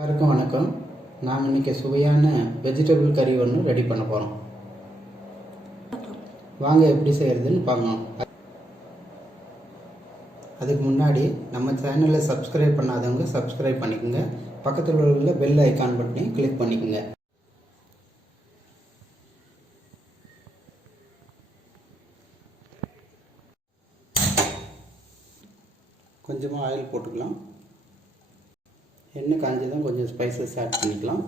எல்லாருக்கும் வணக்கம். நாம் இன்றைக்கி சுவையான வெஜிடபிள் கறி ஒன்று ரெடி பண்ண போகிறோம். வாங்க எப்படி செய்கிறதுன்னு பார்க்கலாம். அதுக்கு முன்னாடி நம்ம சேனலை சப்ஸ்கிரைப் பண்ணாதவங்க சப்ஸ்கிரைப் பண்ணிக்கோங்க. பக்கத்தில் உள்ள பெல் ஐக்கான் பட்டனையும் கிளிக் பண்ணிக்கோங்க. கொஞ்சமாக ஆயில் போட்டுக்கலாம். எண்ணெய் காஞ்சதும் கொஞ்சம் ஸ்பைசஸ் ஆட் பண்ணிக்கலாம்.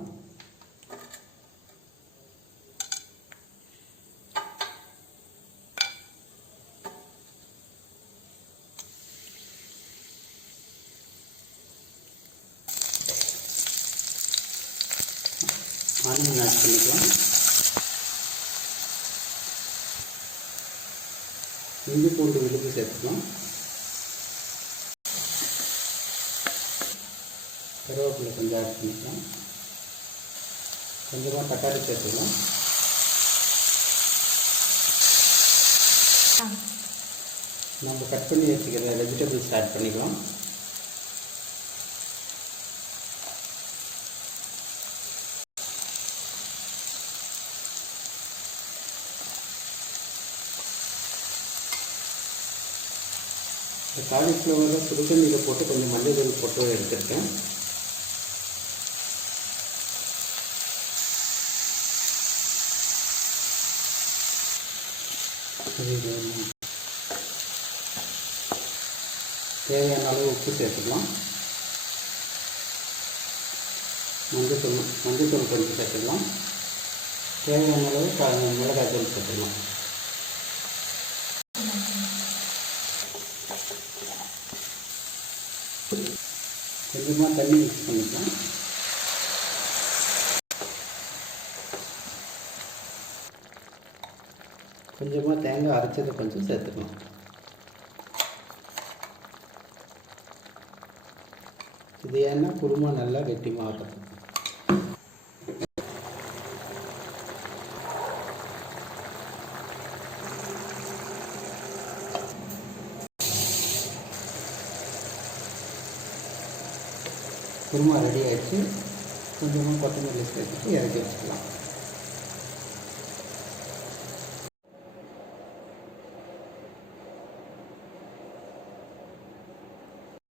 ஆனியன் ஆட் பண்ணிக்கலாம். இஞ்சி பூண்டு விழுது சேர்த்துக்கலாம். கருவேப்பிலை கொஞ்சம் ஆட் பண்ணிக்கலாம். கொஞ்சமாக தக்காளி சேர்த்துக்கலாம். நம்ம கட் பண்ணி வச்சுக்கிற வெஜிடபிள்ஸ் ஆட் பண்ணிக்கலாம். இந்த காலிஃப்ளவரில் சுடுதண்ணியில் போட்டு கொஞ்சம் மஞ்சள் தூள் போட்டு எடுத்துருக்கேன். தேவையான அளவு உப்பு சேர்த்துக்கலாம். மஞ்சள் கொஞ்சம் சேர்த்துக்கலாம். தேவையான அளவு மிளகாய் தூள் சேர்த்துக்கலாம். கொஞ்சமாக தண்ணி மிக்ஸ் பண்ணிக்கலாம். கொஞ்சமாக தேங்காய் அரைச்சதை கொஞ்சம் சேர்த்துக்கலாம். இது ஏன்னா குருமா நல்லா கெட்டிமாக இருக்கும். குருமா ரெடி ஆகிடுச்சு. கொஞ்சமாக கொத்தமல்லி சேர்த்துட்டு இறக்கி வச்சுக்கலாம்.